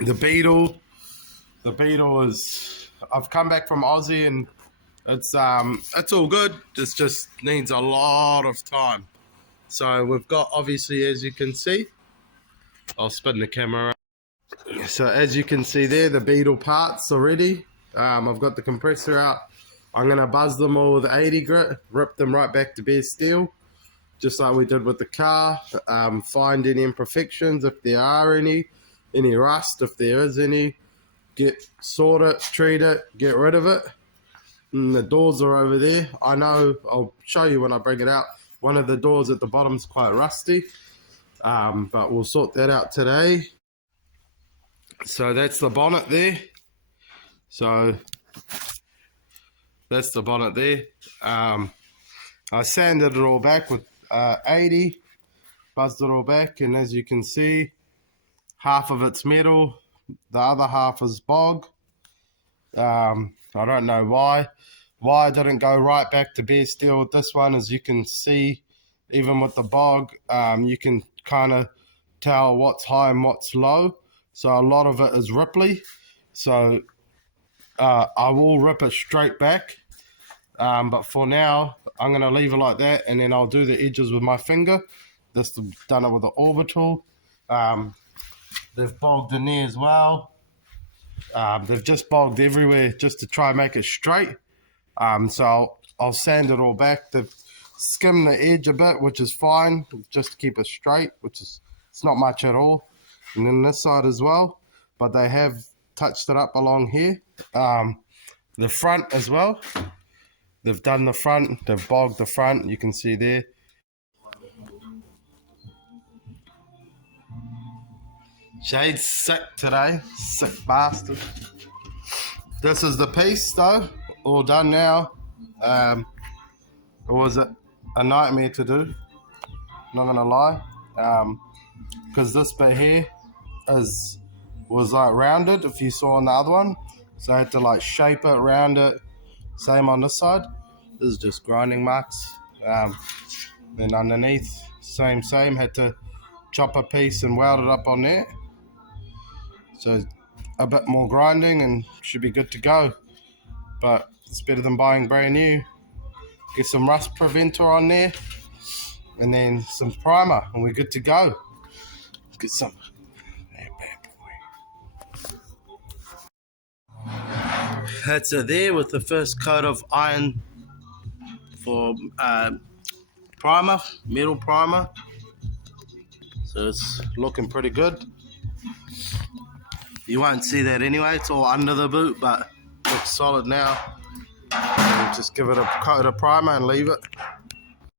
The Beetle. The Beetle is. I've come back from Aussie and it's all good. It just needs a lot of time. So we've got, obviously, as you can see, I'll spin the camera. So as you can see there, the Beetle parts already. I've got the compressor out. I'm gonna buzz them all with 80 grit, rip them right back to bare steel, just like we did with the car. Find any imperfections if there are any rust if there is any. Sort it, treat it, get rid of it. And the doors are over there. I know, I'll show you when I bring it out. One of the doors at the bottom is quite rusty, but we'll sort that out today. So that's the bonnet there. So that's the bonnet there. I sanded it all back with 80, buzzed it all back, and as you can see, half of it's metal, the other half is bog. I don't know why I didn't go right back to bare steel with this one. As you can see, even with the bog, you can kind of tell what's high and what's low. So a lot of it is ripply. So I will rip it straight back. But for now, I'm going to leave it like that, and then I'll do the edges with my finger. This done it with the orbital. They've bogged in there as well. They've just bogged everywhere just to try and make it straight. So I'll sand it all back. They've skimmed the edge a bit, which is fine, just to keep it straight, which is it's not much at all. And then this side as well, but they have touched it up along here. The front as well. They've done the front. They've bogged the front. You can see there. Shade's sick today, sick bastard. This is the piece though, all done now. It was a nightmare to do, not gonna lie, because this bit here was like rounded, if you saw on the other one, so I had to like shape it, round it. Same on this side. This is just grinding marks. Then underneath, same, had to chop a piece and weld it up on there. So a bit more grinding and should be good to go. But it's better than buying brand new. Get some rust preventer on there and then some primer and we're good to go. Get some. That's it there with the first coat of iron for primer, metal primer. So it's looking pretty good. You won't see that anyway, it's all under the boot, but it looks solid now. And just give it a coat of primer and leave it.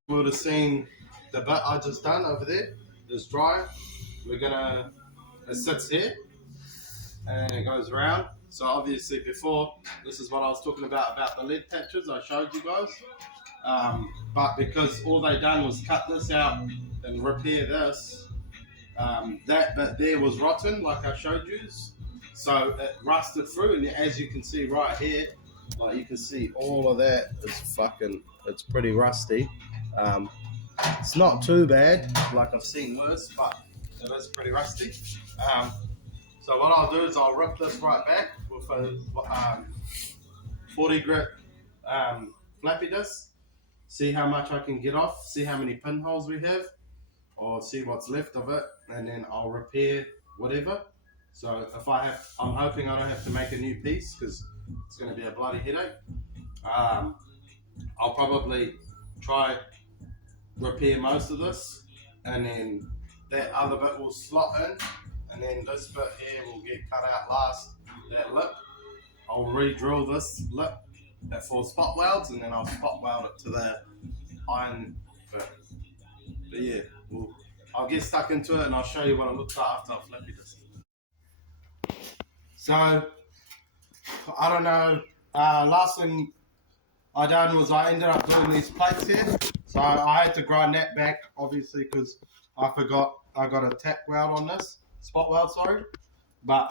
You would have seen the bit I just done over there is dry. It sits here and it goes around. So obviously before, this is what I was talking about the lead patches I showed you guys. But because all they done was cut this out and repair this, that bit there was rotten, like I showed you. So it rusted through, and as you can see right here, like you can see all of that is it's pretty rusty. It's not too bad, like I've seen worse, but it is pretty rusty. So what I'll do is I'll rip this right back with a 40 grit flappy disc, see how much I can get off, see how many pinholes we have, or see what's left of it, and then I'll repair whatever. So I'm hoping I don't have to make a new piece because it's going to be a bloody headache. I'll probably try repair most of this, and then that other bit will slot in, and then this bit here will get cut out last, that lip. I'll re-drill this lip for spot welds, and then I'll spot weld it to the iron bit. But yeah, I'll get stuck into it and I'll show you what it looks like after I've flipped this. So, I don't know, last thing I done was I ended up doing these plates here. So I had to grind that back, obviously, because I forgot I got a tack weld on this, spot weld, sorry. But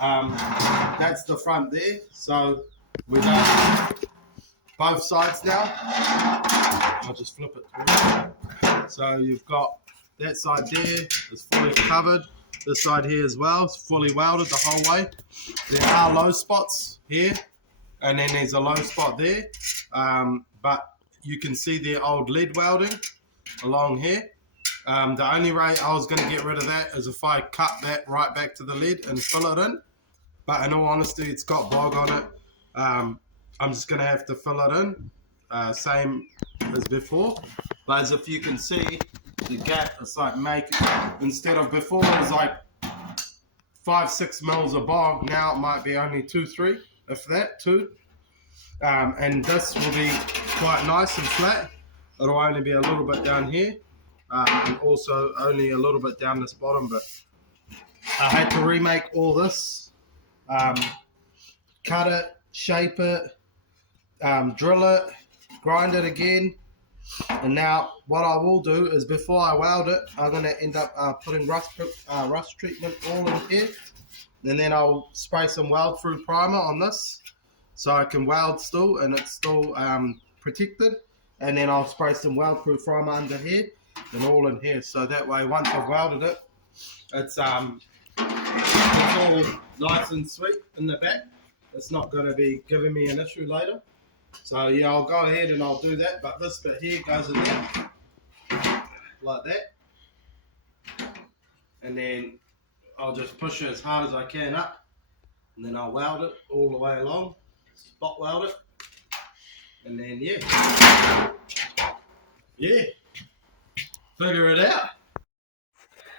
that's the front there. So we've done both sides now. I'll just flip it through. So you've got that side there is fully covered. This side here as well, it's fully welded the whole way. There are low spots here, and then there's a low spot there, but you can see the old lead welding along here. The only way I was going to get rid of that is if I cut that right back to the lead and fill it in, but in all honesty it's got bog on it. I'm just going to have to fill it in, same as before. But as if you can see, the gap is like instead of before it was like 5-6 mils of bog, now it might be only 2-3, if that, 2. And this will be quite nice and flat. It'll only be a little bit down here, and also only a little bit down this bottom bit. I had to remake all this, cut it, shape it, drill it, grind it again. And now what I will do is before I weld it, I'm going to end up putting rust treatment all in here, and then I'll spray some weld through primer on this so I can weld still and it's still protected, and then I'll spray some weld through primer under here and all in here, so that way once I've welded it, it's all nice and sweet in the back. It's not going to be giving me an issue later. So yeah, I'll go ahead and I'll do that, but this bit here goes in there like that, and then I'll just push it as hard as I can up, and then I'll weld it all the way along, spot weld it, and then yeah, figure it out.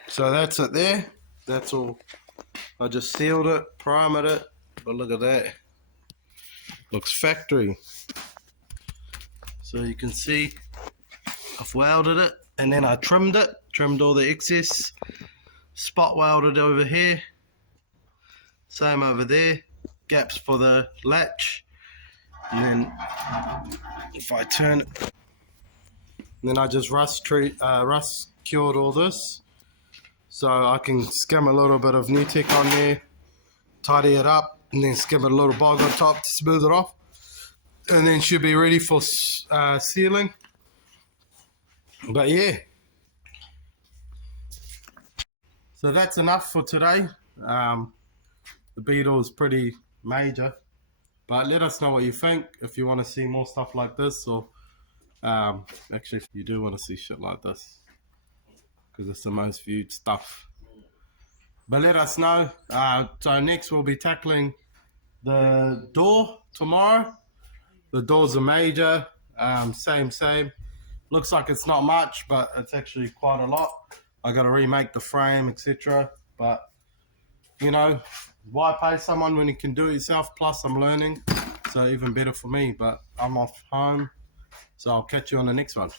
So that's it there, that's all. I just sealed it, primed it, but look at that, looks factory. So you can see I've welded it, and then I trimmed all the excess, spot welded over here, same over there, gaps for the latch, and then if I turn it, then I just rust cured all this, so I can skim a little bit of New-Tech on there, tidy it up, and then skim it a little bog on top to smooth it off, and then should be ready for sealing. But yeah, so that's enough for today. The Beetle is pretty major, but let us know what you think, if you want to see more stuff like this, or actually if you do want to see shit like this, because it's the most viewed stuff. But let us know. So next we'll be tackling the door tomorrow. The doors are major, same. Looks like it's not much, but it's actually quite a lot. I got to remake the frame, etc. But, you know, why pay someone when you can do it yourself? Plus, I'm learning, so even better for me. But I'm off home, so I'll catch you on the next one.